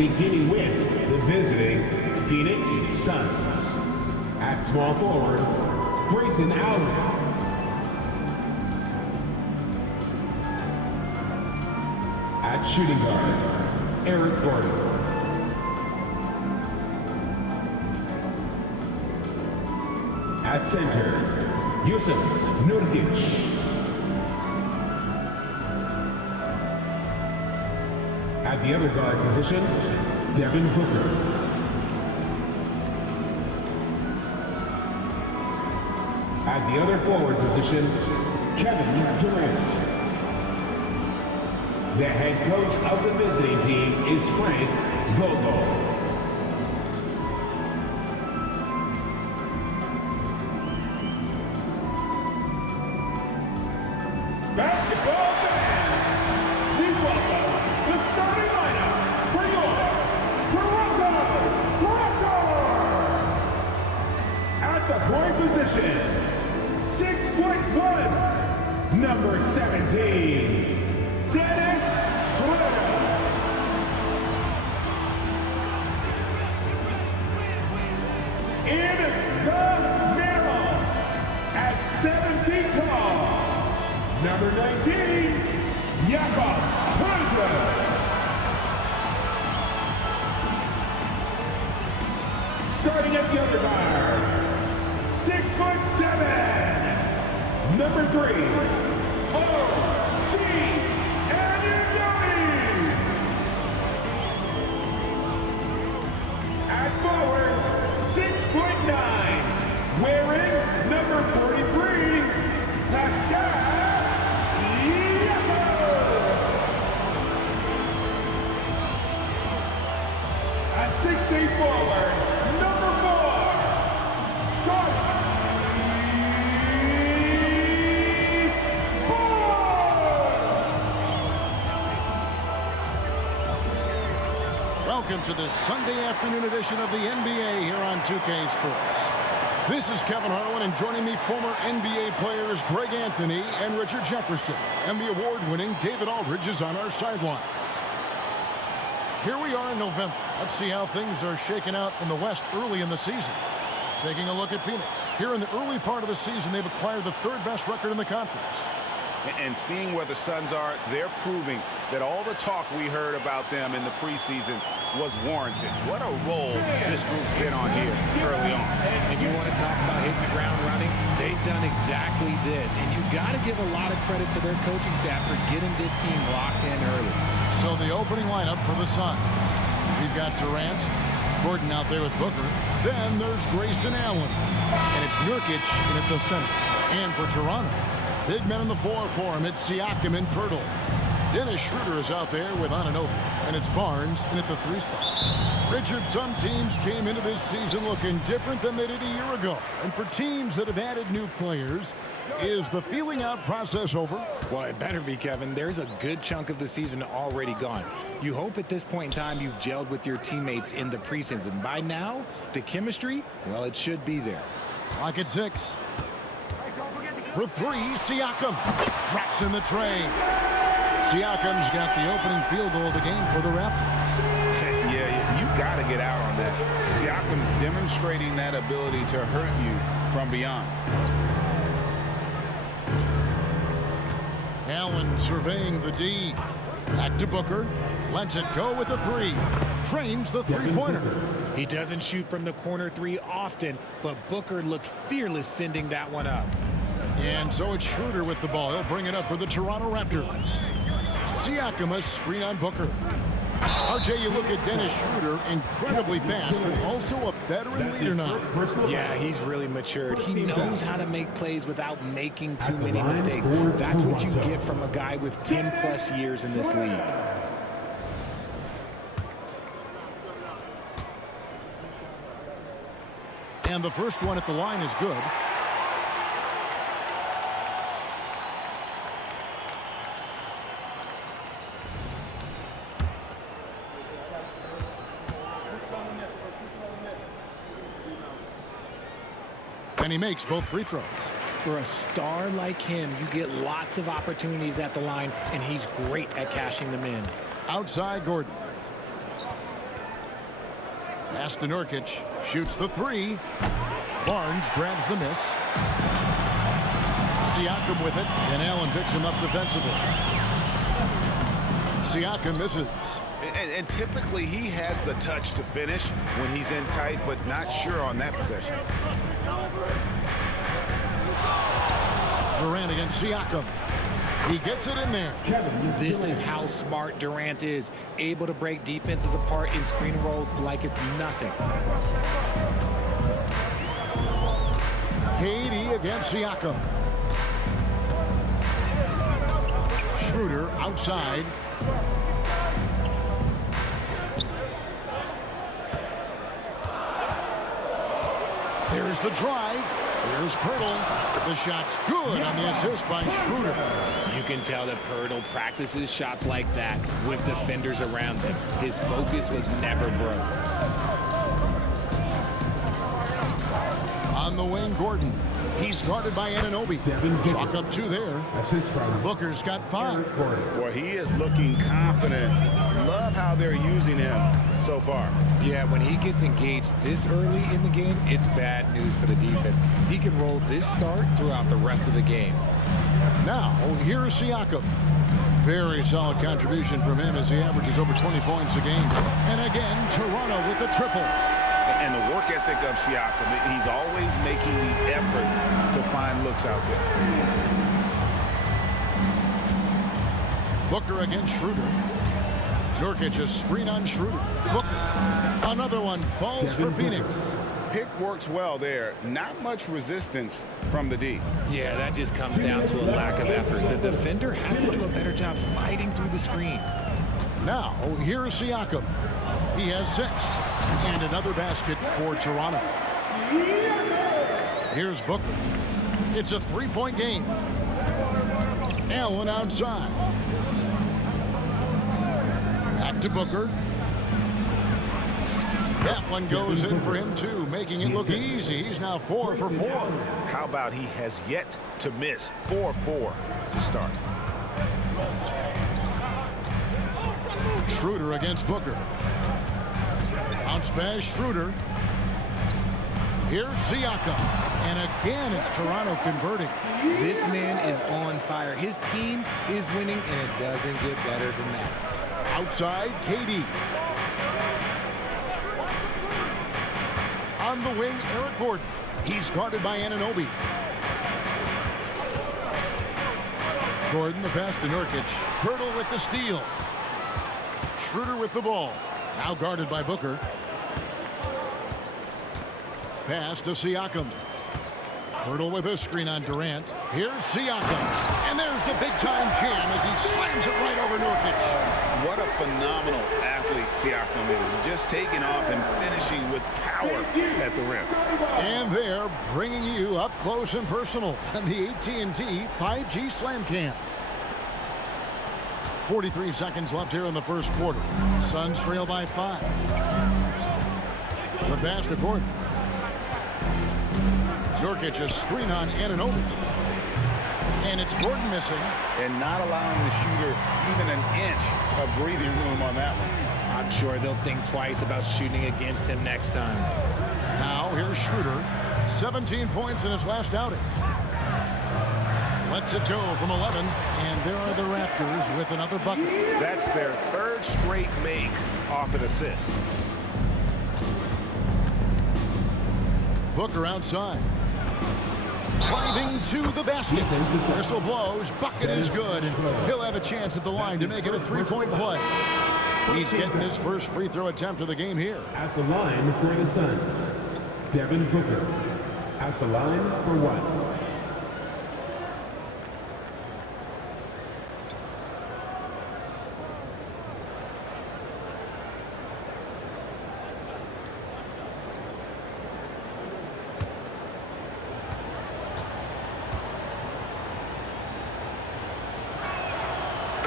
beginning with the visiting Phoenix Suns. At small forward, Grayson Allen. At shooting guard, Eric Gordon. At center, Yusuf Nurkic. At the other guard position, Devin Booker. At the other forward position, Kevin Durant. The head coach of the visiting team is Frank Vogel. Basketball fans, please welcome the starting lineup for your Toronto Raptors. At the point position, 6'1", number 17, Dennis Schroeder. In the middle, at 7 feet tall, number 19, Jakob Hunter. Starting at the other guard, 6'7", number 3, O.G. Anunoby. At forward, 6'9", wearing number 43, Pascal Siakam. A 6'8" forward, number 4, Scott. Welcome to this Sunday afternoon edition of the NBA here on 2K Sports. This is Kevin Harlan, and joining me, former NBA players Greg Anthony and Richard Jefferson. And the award-winning David Aldridge is on our sideline. Here we are in November. Let's see how things are shaking out in the West early in the season. Taking a look at Phoenix. Here in the early part of the season, they've acquired the third-best record in the conference. And seeing where the Suns are, they're proving that all the talk we heard about them in the preseason was warranted. What a role this group's been on here early on. And you want to talk about hitting the ground running? They've done exactly this. And you got to give a lot of credit to their coaching staff for getting this team locked in early. So the opening lineup for the Suns. We've got Durant, Gordon out there with Booker. Then there's Grayson Allen. And it's Nurkic in at the center. And for Toronto, big men in the 4 for him. It's Siakam and Pirtle. Dennis Schroeder is out there with Anunoby. And it's Barnes in at the 3 spot. Richard, some teams came into this season looking different than they did a year ago. And for teams that have added new players, is the feeling out process over? Well, it better be, Kevin. There's a good chunk of the season already gone. You hope at this point in time you've gelled with your teammates in the preseason. By now, the chemistry, well, it should be there. Clock at 6. For 3, Siakam drops in the tray. Siakam's got the opening field goal of the game for the Raptors. Yeah, you got to get out on that. Siakam demonstrating that ability to hurt you from beyond. Allen surveying the D. Back to Booker. Lets it go with the 3. Trains the three-pointer. He doesn't shoot from the corner 3 often, but Booker looked fearless sending that one up. And so it's Schroeder with the ball. He'll bring it up for the Toronto Raptors. Siakam, a screen on Booker. RJ, you look at Dennis Schroeder, incredibly fast, but also a veteran leader now. Yeah, he's really matured. He knows how to make plays without making too many mistakes. That's what you get from a guy with 10-plus years in this league. And the first one at the line is good. And he makes both free throws. For a star like him, you get lots of opportunities at the line, and he's great at cashing them in. Outside Gordon. Pass to Nurkic. Shoots the three. Barnes grabs the miss. Siakam with it, and Allen picks him up defensively. Siakam misses. And typically he has the touch to finish when he's in tight, but not sure on that possession. Durant against Siakam. He gets it in there. This is how smart Durant is. Able to break defenses apart in screen rolls like it's nothing. KD against Siakam. Schroeder outside. There's the drive. Here's Pirtle. The shot's good on the assist by Schroeder. You can tell that Pirtle practices shots like that with defenders around him. His focus was never broke. On the wing, Gordon. He's guarded by Anunoby. Chalk up two there. Assist from Booker's got 5. Boy, he is looking confident. Love how they're using him so far. Yeah, when he gets engaged this early in the game, it's bad news for the defense. He can roll this start throughout the rest of the game. Now, here's Siakam. Very solid contribution from him as he averages over 20 points a game. And again, Toronto with the triple. And the work ethic of Siakam, he's always making the effort to find looks out there. Booker against Schroeder. Nurkic a screen on Schroeder. Booker. Another one falls for Phoenix. Pick works well there. Not much resistance from the D. Yeah, that just comes down to a lack of effort. The defender has to do a better job fighting through the screen. Now, here's Siakam. He has 6. And another basket for Toronto. Here's Booker. It's a 3-point game. Allen outside. Back to Booker. That one goes in for him, too, making it look easy. He's now 4 for 4. How about he has yet to miss 4-4 to start. Schroeder against Booker. Bounce pass, Schroeder. Here's Siakam. And again, it's Toronto converting. This man is on fire. His team is winning, and it doesn't get better than that. Outside, KD. On the wing, Eric Gordon. He's guarded by Anunoby. Gordon, the pass to Nurkic. Pirtle with the steal. Schroeder with the ball. Now guarded by Booker. Pass to Siakam. Pirtle with a screen on Durant. Here's Siakam. And there's the big-time jam as he slams it right over Nurkic. What a phenomenal athlete Siakam is. Just taking off and finishing with power at the rim. And they're bringing you up close and personal on the AT&T 5G Slam Cam. 43 seconds left here in the first quarter. Suns trail by 5. The pass to Gordon. Nurkic a screen on Anunoby. And it's Gordon missing. And not allowing the shooter even an inch of breathing room on that one. I'm sure they'll think twice about shooting against him next time. Now here's Schroeder. 17 points in his last outing. Lets it go from 11. And there are the Raptors with another bucket. That's their 3rd straight make off an assist. Booker outside. Driving to the basket. Whistle blows. Bucket is good. He'll have a chance at the line to make it a 3-point play. He's getting his first free throw attempt of the game here. At the line for the Suns, Devin Booker. At the line for 1.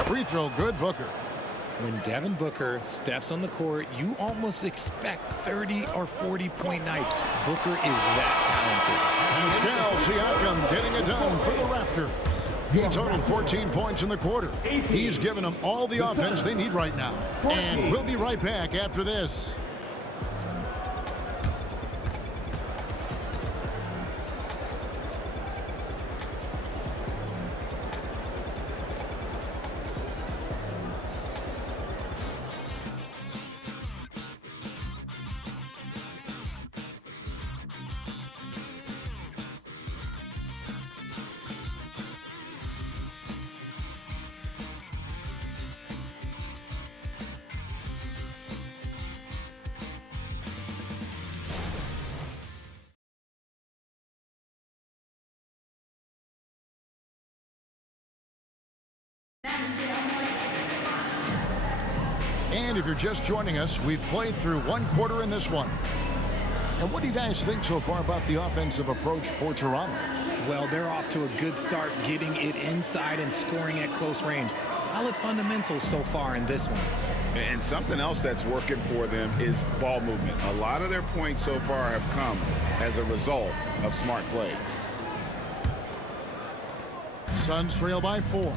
Free throw good, Booker. When Devin Booker steps on the court, you almost expect 30 or 40-point nights. Booker is that Pascal Siakam getting it done for the Raptors. He totaled 14 points in the quarter. He's given them all the offense they need right now. And we'll be right back after this. And if you're just joining us, we've played through one quarter in this one. And what do you guys think so far about the offensive approach for Toronto? Well, they're off to a good start getting it inside and scoring at close range. Solid fundamentals so far in this one. And something else that's working for them is ball movement. A lot of their points so far have come as a result of smart plays. Suns trail by 4.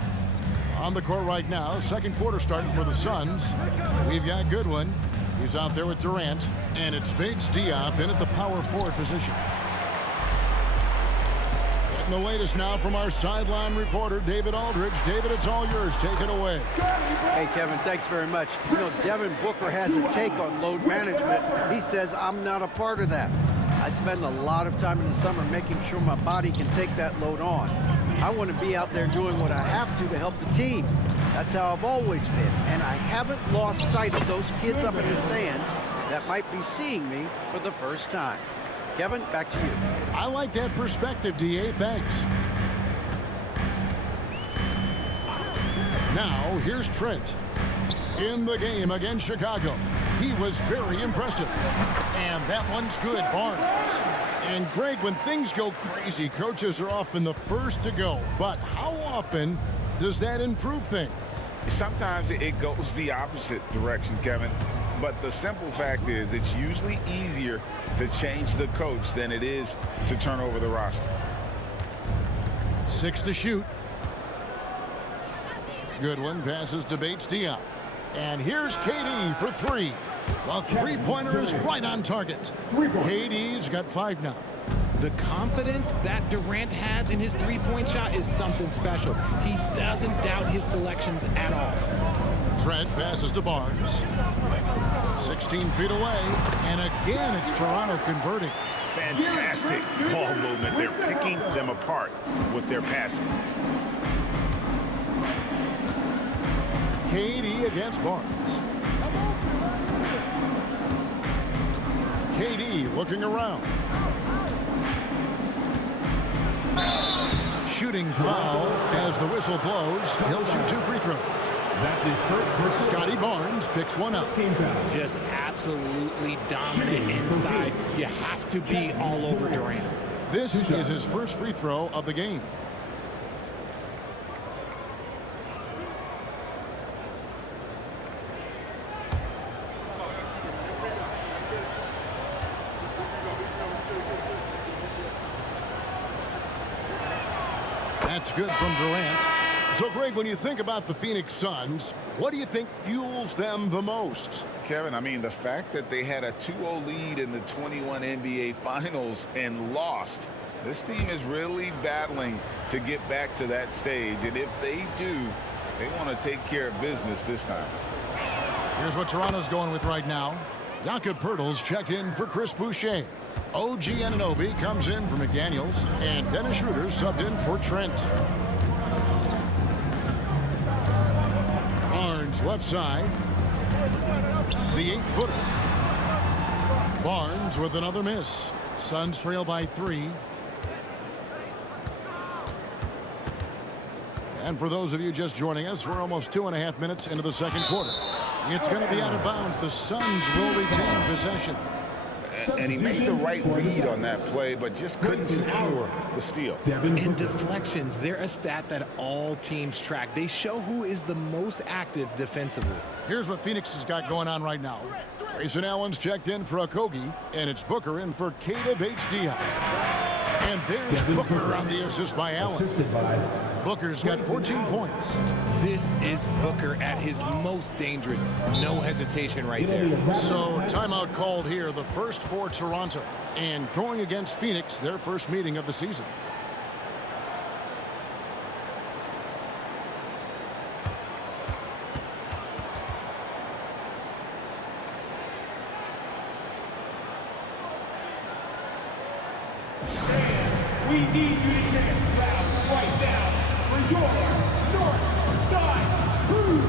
On the court right now, second quarter starting for the Suns. We've got Goodwin. He's out there with Durant. And it's Bates Diop in at the power forward position. Getting the latest now from our sideline reporter, David Aldridge. David, it's all yours. Take it away. Hey, Kevin, thanks very much. You know, Devin Booker has a take on load management. He says, I'm not a part of that. I spend a lot of time in the summer making sure my body can take that load on. I want to be out there doing what I have to help the team. That's how I've always been. And I haven't lost sight of those kids up in the stands that might be seeing me for the first time. Kevin, back to you. I like that perspective, D.A. Thanks. Now, here's Trent. In the game against Chicago. He was very impressive. And that one's good, Barnes. And Greg, when things go crazy, coaches are often the first to go. But how often does that improve things? Sometimes it goes the opposite direction, Kevin. But the simple fact is it's usually easier to change the coach than it is to turn over the roster. 6 to shoot. Goodwin passes to Bates Diop. And here's KD for 3. The three-pointer is right on target. KD's got 5 now. The confidence that Durant has in his three-point shot is something special. He doesn't doubt his selections at all. Trent passes to Barnes. 16 feet away. And again, it's Toronto converting. Fantastic ball movement. They're picking them apart with their passing. KD against Barnes. KD looking around. Shooting foul as the whistle blows. He'll shoot 2 free throws. That's his first personal. Scotty Barnes picks one up. Just absolutely dominant inside. You have to be all over Durant. This is his first free throw of the game. That's good from Durant. So, Greg, when you think about the Phoenix Suns, what do you think fuels them the most? Kevin, I mean, the fact that they had a 2-0 lead in the 21 NBA Finals and lost. This team is really battling to get back to that stage. And if they do, they want to take care of business this time. Here's what Toronto's going with right now. Jakob Poeltl's checked in for Chris Boucher. OG Anunoby comes in for McDaniels. And Dennis Schroeder subbed in for Trent. Barnes left side. The 8-footer. Barnes with another miss. Suns trail by 3. And for those of you just joining us, we're almost 2.5 minutes into the second quarter. It's going to be out of bounds. The Suns will retain possession. And he made the right read on that play, but just couldn't secure the steal. And deflections, they're a stat that all teams track. They show who is the most active defensively. Here's what Phoenix has got going on right now. Grayson Allen's checked in for Okogie, and it's Booker in for Keita Bates-Diop. And there's Booker on the assist by Allen. Booker's got 14 points. This is Booker at his most dangerous. No hesitation right there. So timeout called here, the first for Toronto. And going against Phoenix, their first meeting of the season. We need you to take a crowd right now for your North Side Crew.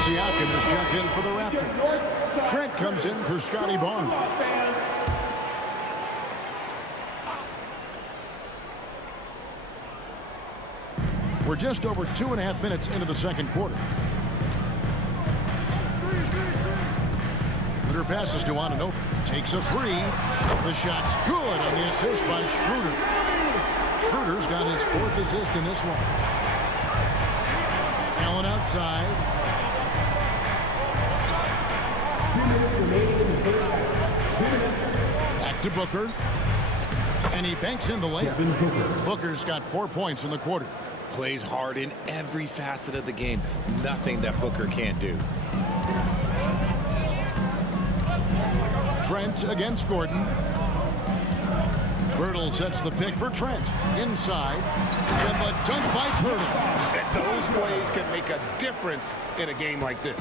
Siakam is checked in for the Raptors. Trent comes in for Scotty Barnes. We're just over 2.5 minutes into the second quarter. Schroeder passes to Anunoby. Takes a three. The shot's good on the assist by Schroeder. Schroeder's got his 4th assist in this one. Allen outside. 2 minutes remaining in the first half. 2 minutes. Back to Booker. And he banks in the layup. Booker's got 4 points in the quarter. Plays hard in every facet of the game. Nothing that Booker can't do. Trent against Gordon. Pirtle sets the pick for Trent. Inside. And the dunk by Pirtle. Those plays can make a difference in a game like this.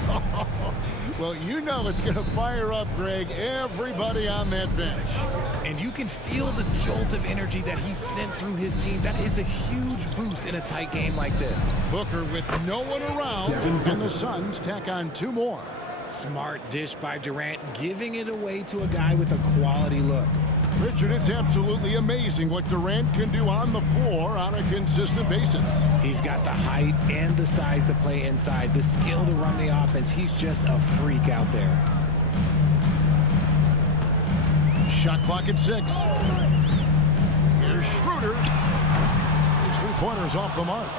Well, you know it's going to fire up, Greg, everybody on that bench. And you can feel the jolt of energy that he sent through his team. That is a huge boost in a tight game like this. Booker with no one around, and the Suns tack on 2 more. Smart dish by Durant, giving it away to a guy with a quality look. Richard, it's absolutely amazing what Durant can do on the floor on a consistent basis. He's got the height and the size to play inside, the skill to run the offense. He's just a freak out there. Shot clock at 6. Here's Schroeder. His 3-pointer's off the mark.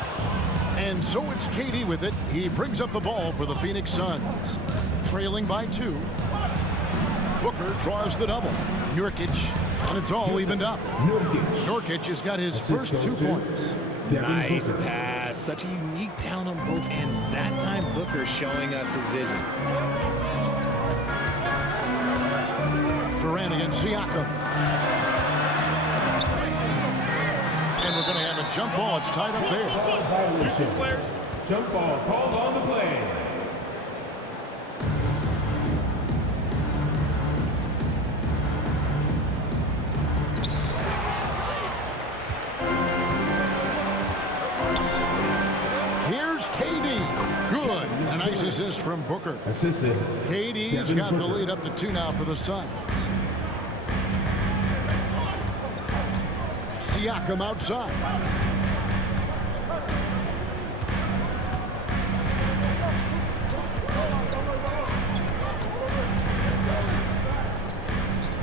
And so it's KD with it. He brings up the ball for the Phoenix Suns. Trailing by 2. Booker draws the double. Nurkic, and it's all evened up. Nurkic has got his first 2 points. Nice pass. Such a unique talent on both ends. That time, Booker showing us his vision. Durant against Siakam. And we're going to have a jump ball. It's tied up there. Jump ball called on the play. Here's KD. Good. A nice assist from Booker. Assisted. KD's got the lead up to 2 now for the Suns. Siakam outside.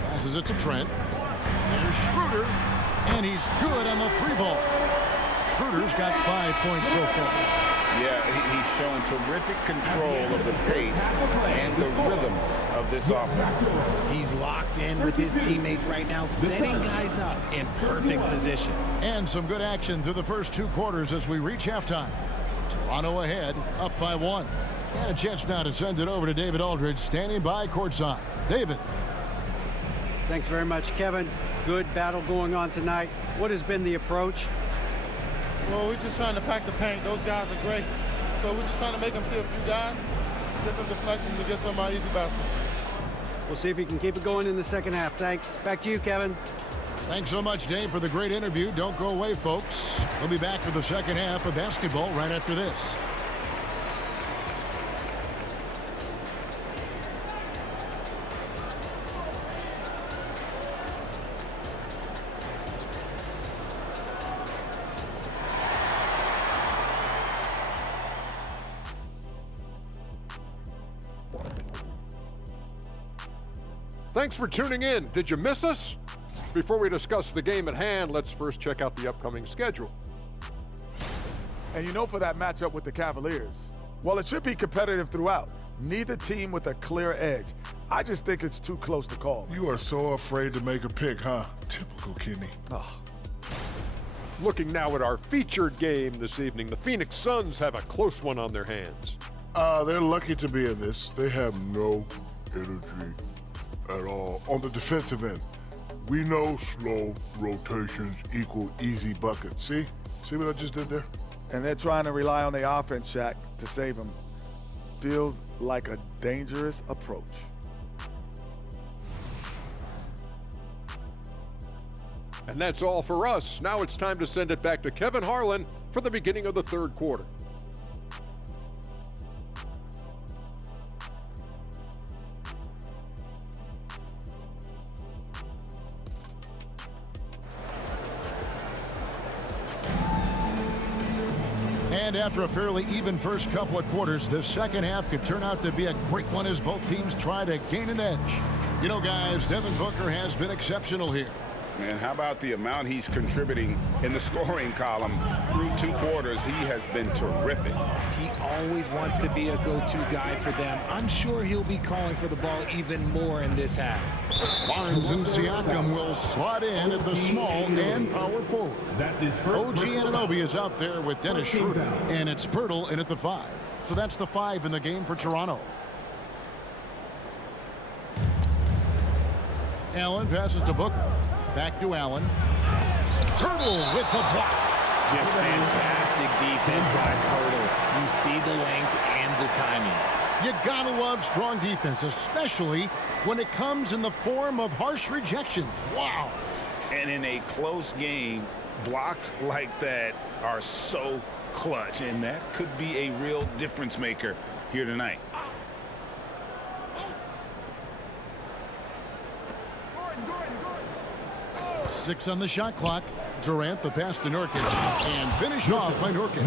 Passes it to Trent. There's Schroeder, and he's good on the 3-ball. Schroeder's got 5 points so far. Yeah, he's showing terrific control of the pace and the rhythm of this offense. He's locked in with his teammates right now, setting guys up in perfect position. And some good action through the first 2 quarters as we reach halftime. Toronto ahead, up by 1. And a chance now to send it over to David Aldridge, standing by courtside. David. Thanks very much, Kevin. Good battle going on tonight. What has been the approach? Well, we're just trying to pack the paint. Those guys are great. So we're just trying to make them see a few guys, get some deflections, and get some easy baskets. We'll see if he can keep it going in the second half. Thanks. Back to you, Kevin. Thanks so much, Dave, for the great interview. Don't go away, folks. We'll be back for the second half of basketball right after this. Thanks for tuning in. Did you miss us? Before we discuss the game at hand, let's first check out the upcoming schedule. And you know, for that matchup with the Cavaliers, well, it should be competitive throughout. Neither team with a clear edge. I just think it's too close to call. You are so afraid to make a pick, huh? Typical Kenny. Looking now at our featured game this evening, the Phoenix Suns have a close one on their hands. They're lucky to be in this. They have no energy at all. On the defensive end, we know slow rotations equal easy buckets. See what I just did there? And they're trying to rely on the offense, Shaq, to save them. Feels like a dangerous approach. And that's all for us. Now it's time to send it back to Kevin Harlan for the beginning of the third quarter. And after a fairly even first couple of quarters, the second half could turn out to be a great one as both teams try to gain an edge. You know, guys, Devin Booker has been exceptional here. And how about the amount he's contributing in the scoring column through 2 quarters? He has been terrific. He always wants to be a go-to guy for them. I'm sure he'll be calling for the ball even more in this half. Barnes and Siakam will slot in at the small and power forward. That's his first. OG Anunoby is out there with Dennis Schroeder, and it's Pirtle in at the 5. So that's the 5 in the game for Toronto. Allen passes to Booker. Back to Allen. Pirtle with the block. Just fantastic defense by Pirtle. You see the length and the timing. You gotta love strong defense, especially when it comes in the form of harsh rejections. Wow. And in a close game, blocks like that are so clutch, and that could be a real difference maker here tonight. Six on the shot clock. Durant the pass to Nurkic and finished off by Nurkic.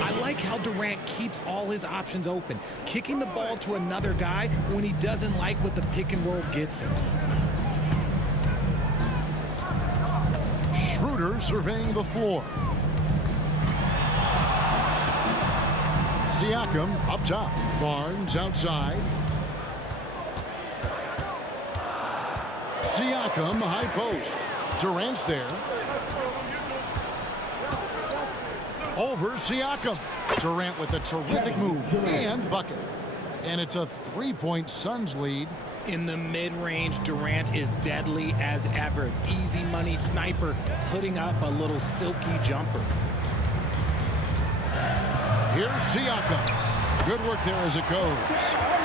I like how Durant keeps all his options open, kicking the ball to another guy when he doesn't like what the pick and roll gets him. Schroeder surveying the floor. Siakam up top. Barnes outside. Siakam high post. Durant's there. Over Siakam. Durant with a terrific move and bucket. And it's a 3-point Suns lead. In the mid-range, Durant is deadly as ever. Easy money sniper, putting up a little silky jumper. Here's Siakam. Good work there as it goes.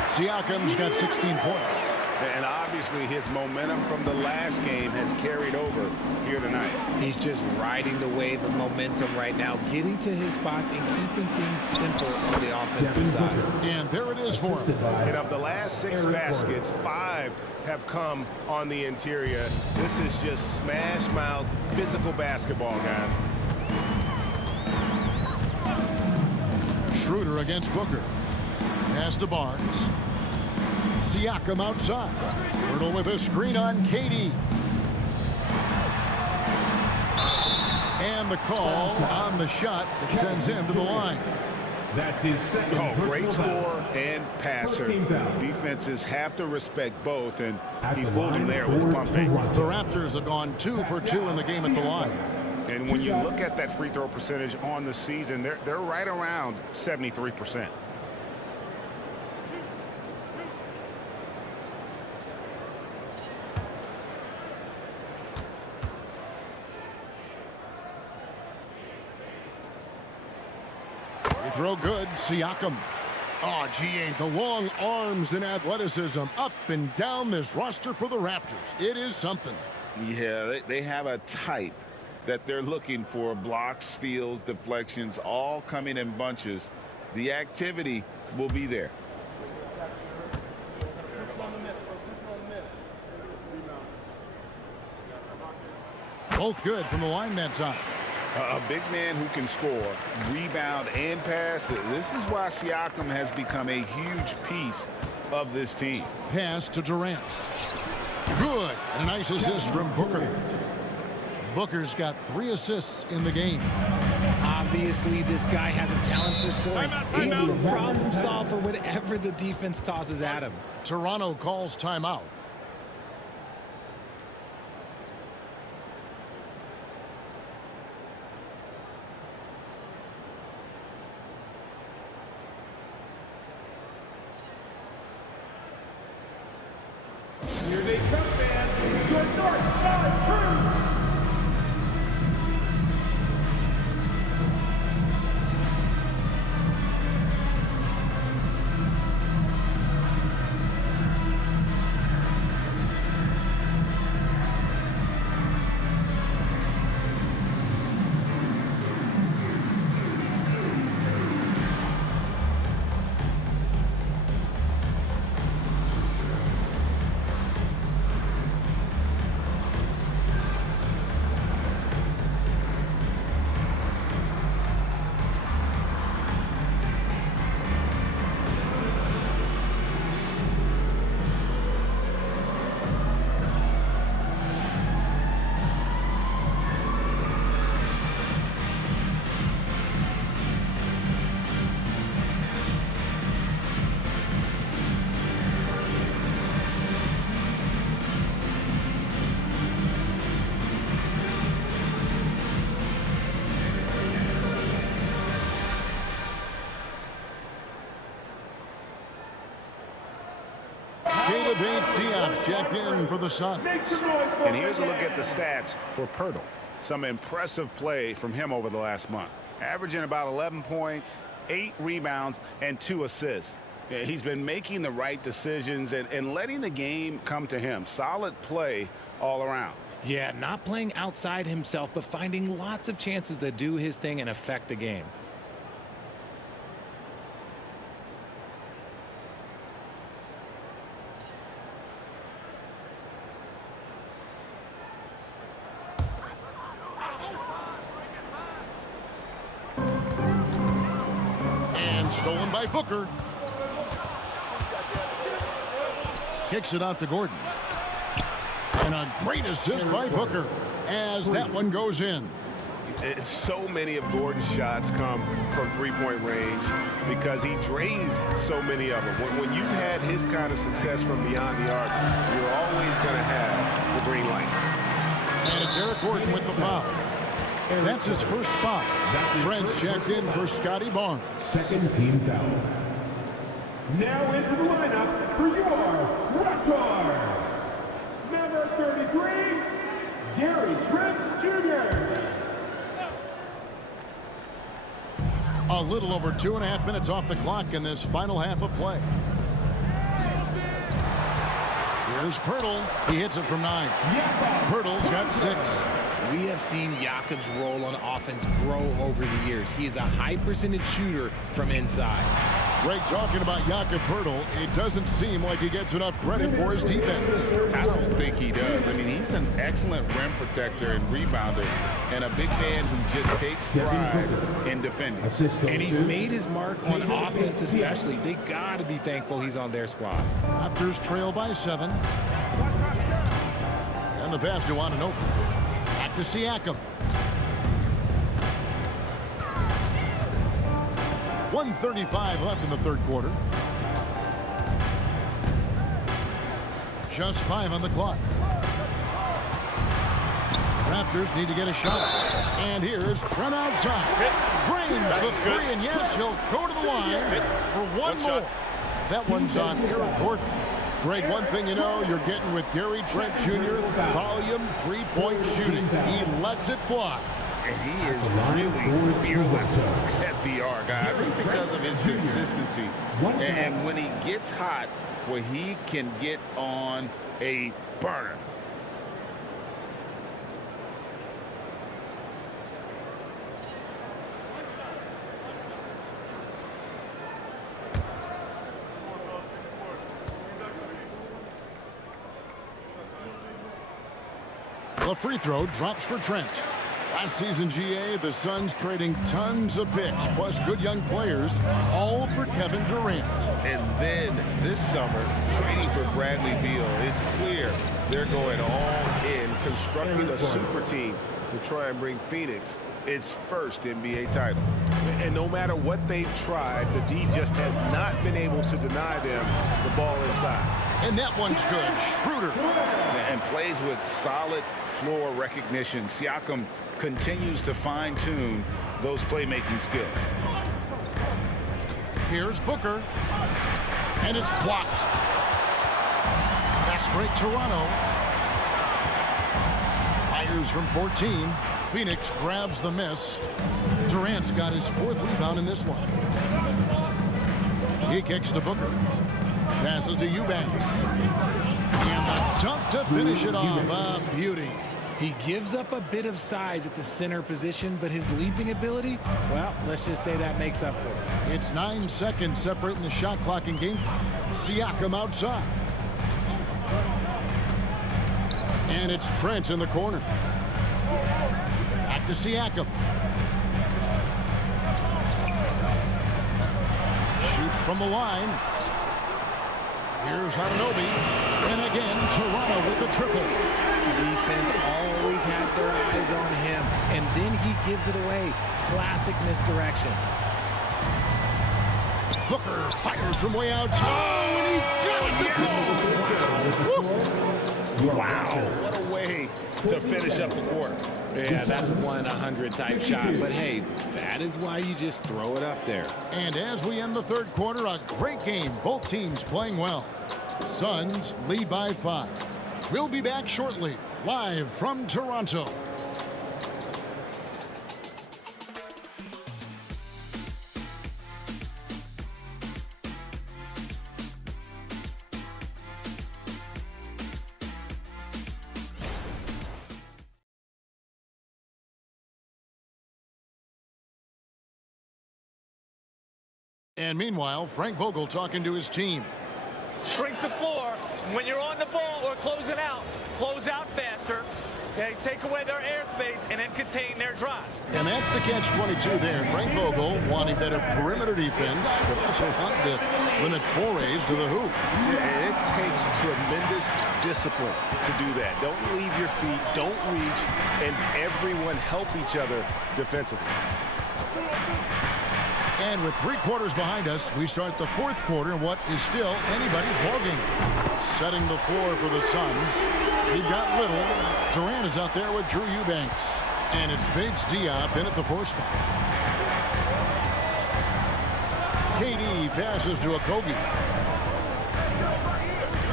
Siakam's got 16 points. And obviously his momentum from the last game has carried over here tonight. He's just riding the wave of momentum right now, getting to his spots and keeping things simple on the offensive side. And there it is for him. And of the last 6 baskets, 5 have come on the interior. This is just smash mouth physical basketball, guys. Schroeder against Booker. Pass to Barnes. Siakam outside. Pirtle with a screen on KD. And the call on the shot that sends him to the line. That's his second. Great scorer and passer. Defenses have to respect both, and he fooled them there with the pump fake. The Raptors have gone 2 for 2 in the game at the line. And when you look at that free throw percentage on the season, they're right around 73%. Free throw good. Siakam. Oh, GA, the long arms and athleticism up and down this roster for the Raptors. It is something. Yeah, they have a type that they're looking for. Blocks, steals, deflections, all coming in bunches. The activity will be there. Both good from the line that time. A big man who can score, rebound, and pass. This is why Siakam has become a huge piece of this team. Pass to Durant. Good. And a nice assist from Booker. Booker's got 3 assists in the game. Obviously, this guy has a talent for scoring. Able to problem solve for whatever the defense tosses at him. Toronto calls timeout. Here they come, man. Your North Star Crew. Bates Diop's checked in for the Suns. And here's a look at the stats for Pirtle. Some impressive play from him over the last month. Averaging about 11 points, 8 rebounds, and 2 assists. He's been making the right decisions and letting the game come to him. Solid play all around. Yeah, not playing outside himself, but finding lots of chances to do his thing and affect the game. And stolen by Booker. Kicks it out to Gordon. And a great assist by Booker as that one goes in. So many of Gordon's shots come from three-point range because he drains so many of them. When you've had his kind of success from beyond the arc, you're always going to have the green light. And it's Eric Gordon with the foul. That's his first foul. Trent's checked in for Scotty Barnes. Second team foul. Now into the lineup for your Raptors. Number 33, Gary Trent Jr. A little over 2.5 minutes off the clock in this final half of play. Here's Pirtle. He hits it from 9. Pirtle's got 6. We have seen Jakob's role on offense grow over the years. He is a high percentage shooter from inside. Greg talking about Jakob Pirtle. It doesn't seem like he gets enough credit for his defense. I don't think he does. I mean, he's an excellent rim protector and rebounder and a big man who just takes pride in defending. And he's made his mark on offense especially. They got to be thankful he's on their squad. Raptors trail by 7. And the pass to Anunoby. Back to Siakam. 1:35 left in the third quarter. Just 5 on the clock. Raptors need to get a shot. And here's Trent outside. Drains the 3, and yes, he'll go to the line for one more. That one's on Eric Gordon. Greg, one thing you know, you're getting with Gary Trent Jr., volume 3-point shooting. He lets it fly. And he is really fearless at the arc. I think because of his consistency. And when he gets hot, well, he can get on a burner. The free throw drops for Trent. Last season, GA, the Suns trading tons of picks, plus good young players, all for Kevin Durant. And then this summer, trading for Bradley Beal. It's clear they're going all in, constructing a super team to try and bring Phoenix its first NBA title. And no matter what they've tried, the D just has not been able to deny them the ball inside. And that one's good. Schroeder. And plays with solid floor recognition. Siakam continues to fine-tune those playmaking skills. Here's Booker. And it's blocked. Fast break Toronto. Fires from 14. Phoenix grabs the miss. Durant's got his 4th rebound in this one. He kicks to Booker. Passes to Eubanks. And the dunk to finish it off. A beauty. He gives up a bit of size at the center position, but his leaping ability, well, let's just say that makes up for it. It's 9 seconds separating the shot clock and game. Siakam outside. And it's Trent in the corner. Back to Siakam. Shoots from the line. Here's Anunoby. And again, Toronto with the triple. Defense always had their eyes on him, and then he gives it away. Classic misdirection. Booker fires from way outside. Oh, and he got it to go. Wow, what a way to finish up the quarter. Yeah, that's 1-100 type shot, but hey, that is why you just throw it up there. And as we end the third quarter, a great game. Both teams playing well. Suns lead by 5. We'll be back shortly, live from Toronto. And meanwhile, Frank Vogel talking to his team. Shrink the floor. When you're on the ball or closing out, close out faster. Okay, take away their airspace and then contain their drive. And that's the catch-22 there. Frank Vogel wanting better perimeter defense, but also wanting to limit forays to the hoop. Yeah, and it takes tremendous discipline to do that. Don't leave your feet, don't reach, and everyone help each other defensively. And with 3 quarters behind us, we start the 4th quarter in what is still anybody's ballgame. Setting the floor for the Suns. We've got Little. Durant is out there with Drew Eubanks. And it's Bates Diop in at the 4 spot. KD passes to Okogie.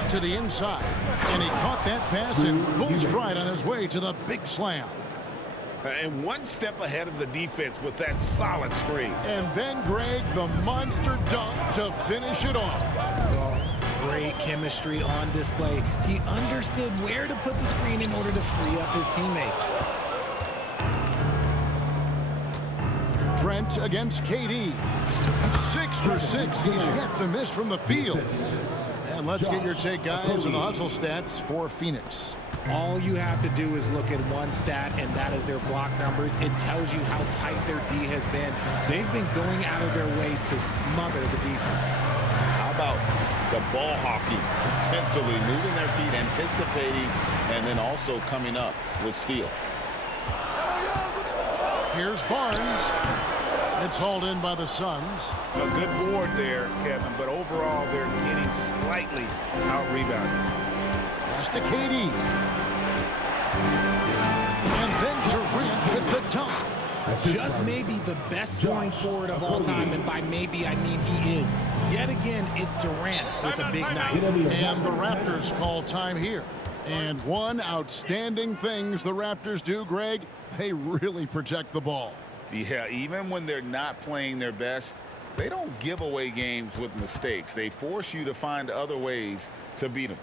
To the inside. And he caught that pass in full stride on his way to the big slam. And one step ahead of the defense with that solid screen. And then, Greg, the monster dunk to finish it off. Well, great chemistry on display. He understood where to put the screen in order to free up his teammate. Trent against KD. 6 for 6. He's yet to miss from the field. And let's get your take, guys, on the hustle stats for Phoenix. All you have to do is look at one stat, and that is their block numbers. It tells you how tight their D has been. They've been going out of their way to smother the defense. How about the ball hockey defensively, moving their feet, anticipating, and then also coming up with steal. Here's Barnes. It's hauled in by the Suns. A good board there, Kevin, but overall they're getting slightly out-rebounded. Pass to KD. And then Durant with the dunk. Just maybe the best scoring forward of all time, and by maybe I mean he is. Yet again, it's Durant with a big night. And the Raptors call time here. And one outstanding things the Raptors do, Greg, they really protect the ball. Yeah, even when they're not playing their best, they don't give away games with mistakes. They force you to find other ways to beat them.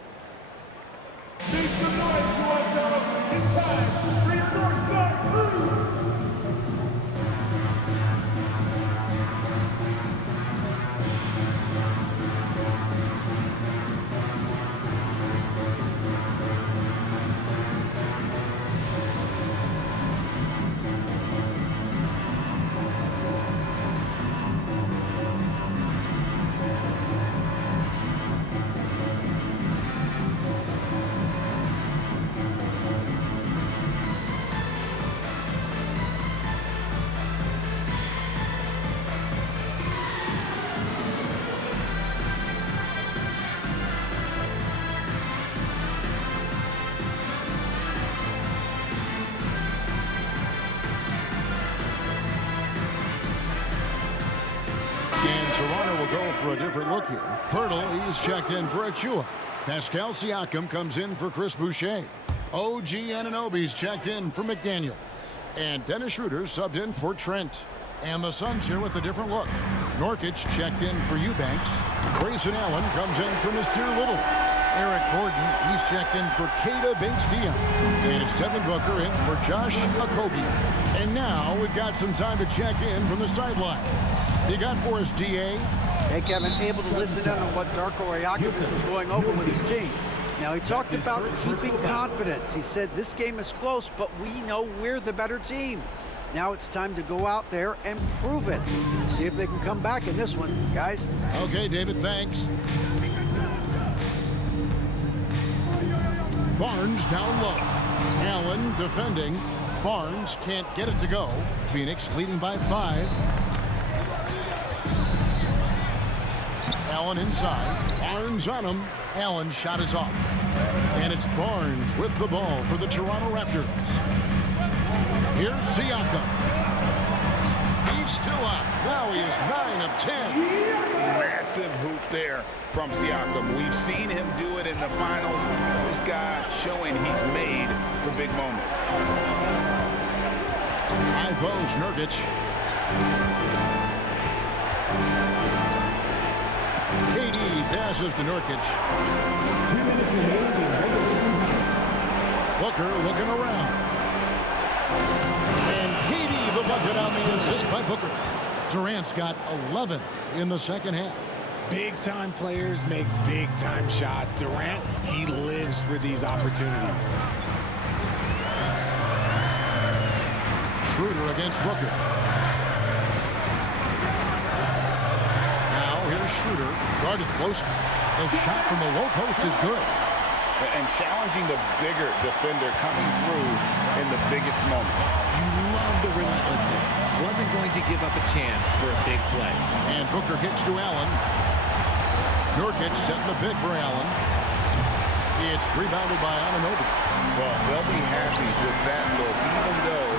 Make some noise, Toronto. It's time for your Northside Crew. Toronto will go for a different look here. Pirtle, he's checked in for Achua. Pascal Siakam comes in for Chris Boucher. OG Anunoby's checked in for McDaniels. And Dennis Schroeder subbed in for Trent. And the Suns here with a different look. Nurkic checked in for Eubanks. Grayson Allen comes in for Nasir Little. Eric Gordon, he's checked in for Keita Bates-Diop. And it's Devin Booker in for Josh Okogie. And now we've got some time to check in from the sidelines. You got for us, DA? Hey, Kevin, able to listen in on what Darko Ariakis was going over with his team. Now, he talked about keeping confidence. He said this game is close, but we know we're the better team. Now it's time to go out there and prove it. See if they can come back in this one, guys. Okay, David, thanks. Barnes down low. Allen defending. Barnes can't get it to go. Phoenix leading by 5. Allen inside. Barnes on him. Allen's shot is off. And it's Barnes with the ball for the Toronto Raptors. Here's Siakam. He's still out. Now he is 9 of 10. Impressive hoop there from Siakam. We've seen him do it in the finals. This guy showing he's made for big moments. High post, Nurkic. KD passes to Nurkic. 2 minutes remaining in regulation time. Booker looking around. And KD the bucket on the assist by Booker. Durant's got 11 in the second half. Big-time players make big-time shots. Durant, he lives for these opportunities. Schroeder against Booker. Now here's Schroeder, guarded close. The shot from the low post is good. And challenging the bigger defender coming through in the biggest moment. You love the relentlessness. Wasn't going to give up a chance for a big play. And Booker kicks to Allen. Nurkic setting the pick for Allen. It's rebounded by Anunoby. Well, they'll be happy with that look, even though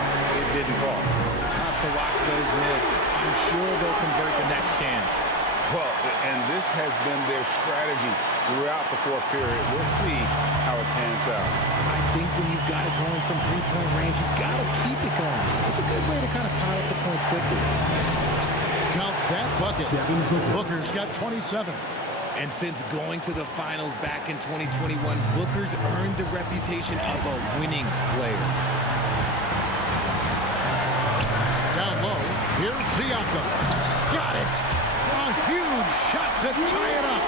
it didn't fall. Tough to watch those miss. I'm sure they'll convert the next chance. Well, and this has been their strategy throughout the fourth period. We'll see how it pans out. I think when you've got it going from three-point range, you've got to keep it going. It's a good way to kind of pile up the points quickly. Count that bucket. Booker's got 27. And since going to the finals back in 2021, Booker's earned the reputation of a winning player. Down low, here's Siakam. Got it. A huge shot to tie it up.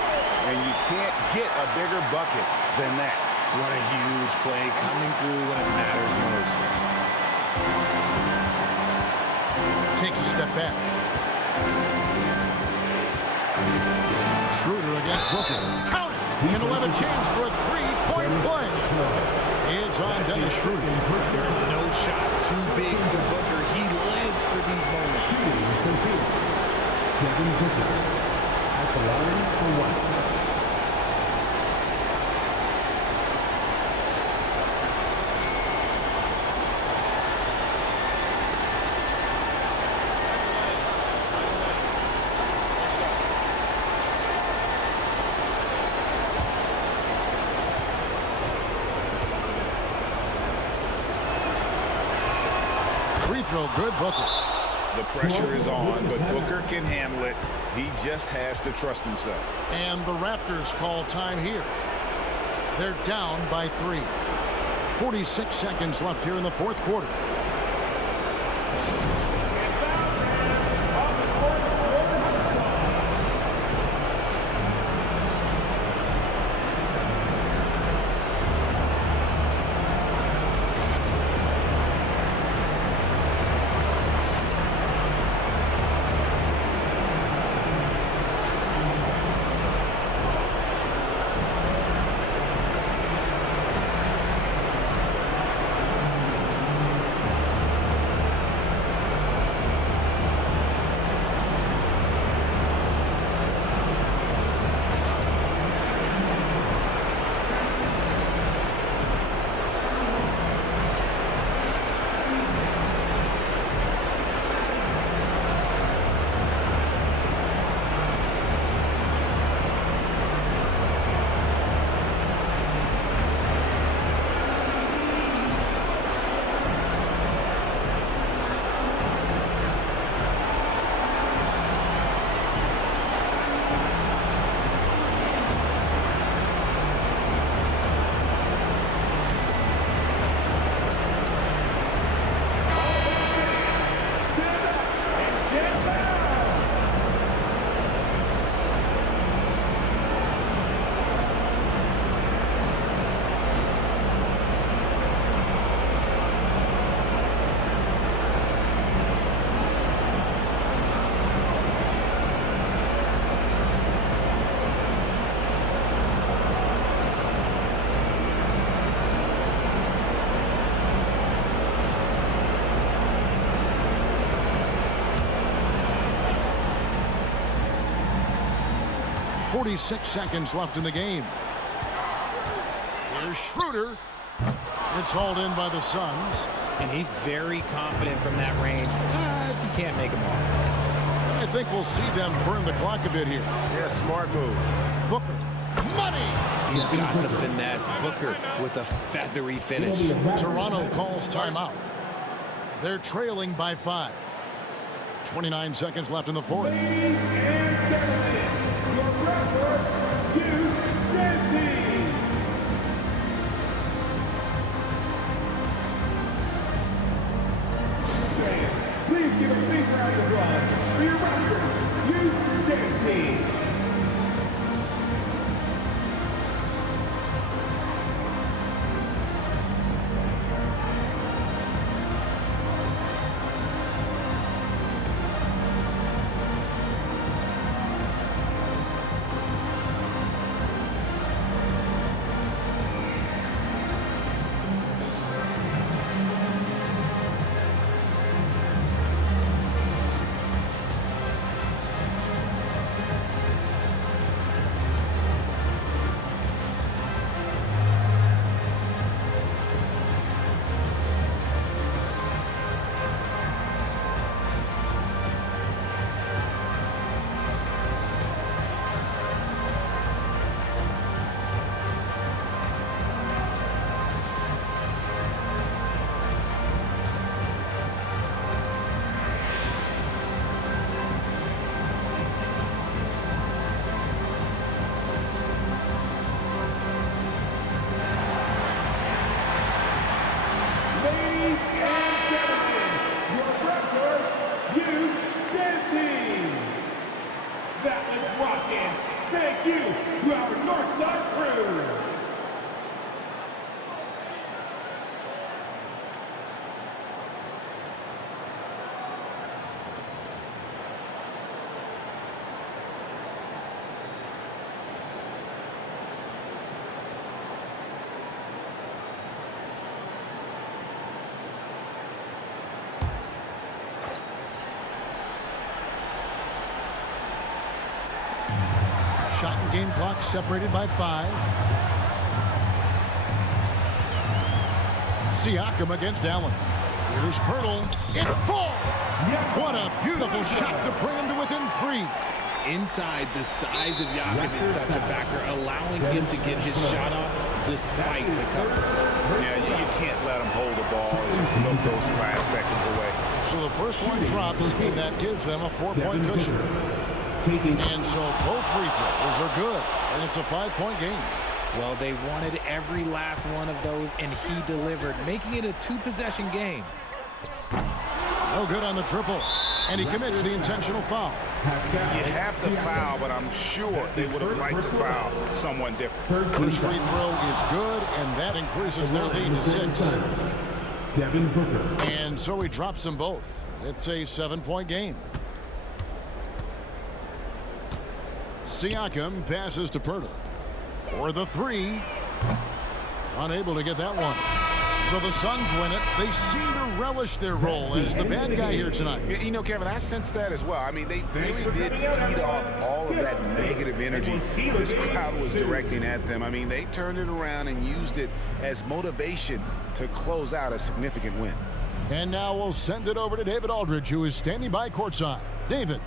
And you can't get a bigger bucket than that. What a huge play coming through when it matters most. Takes a step back. Schroeder against Booker. Count it. An 11 chance for a three-point play. It's on Dennis Schroeder. There's no shot too big for Booker. He lives for these moments. Devin Booker at the line for one. Free throw, good, Booker. The pressure is on, but Booker can handle it. He just has to trust himself. And the Raptors call time here. They're down by 3. 46 seconds left here in the fourth quarter. .46 seconds left in the game. Here's Schroeder. It's hauled in by the Suns. And he's very confident from that range, but you can't make him all. I think we'll see them burn the clock a bit here. Yeah, smart move. Booker. Money! He's got the finesse. Booker with a feathery finish. Toronto calls timeout. They're trailing by 5. 29 seconds left in the fourth. Ladies and gentlemen, your Raptors, Hugh Dancing. Please give a big round of applause for your Raptors, Hugh Dancing. That was rocking. Thank you to our Northside crew. Shot and game clock separated by 5. Siakam against Allen. Here's Pirtle. It falls! What a beautiful shot to bring him to within 3. Inside, the size of Jakob is such a factor, allowing him to get his shot off despite the cover. Yeah, you can't let him hold the ball and just milk those last seconds away. So the first one drops, and that gives them a 4-point cushion. And so both free throws are good, and it's a 5-point game. Well, they wanted every last one of those, and he delivered, making it a 2-possession game. No good on the triple, and he commits the intentional foul. You have to foul, but I'm sure they would have liked to foul someone different. First free throw is good, and that increases their lead to 6. Devin Booker. And so he drops them both. It's a 7-point game. Siakam passes to Pirtle. For the 3. Unable to get that one. So the Suns win it. They seem to relish their role as the bad guy here tonight. You know, Kevin, I sense that as well. I mean, they really did feed off all of that negative energy this crowd was directing at them. I mean, they turned it around and used it as motivation to close out a significant win. And now we'll send it over to David Aldridge, who is standing by courtside. David.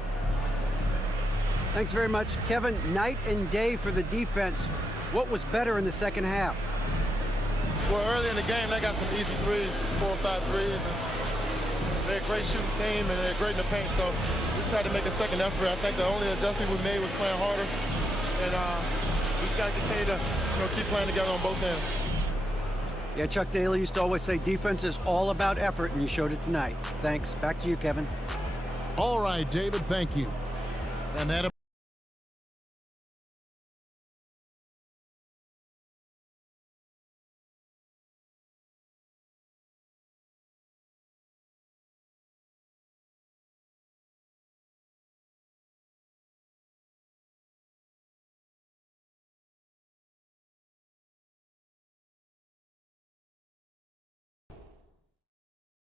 Thanks very much, Kevin. Night and day for the defense. What was better in the second half? Well, early in the game, they got some easy threes, 4 or 5 threes. And they're a great shooting team, and they're great in the paint. So we just had to make a second effort. I think the only adjustment we made was playing harder. And we just got to continue to keep playing together on both ends. Yeah, Chuck Daly used to always say defense is all about effort, and you showed it tonight. Thanks. Back to you, Kevin. All right, David, thank you. And that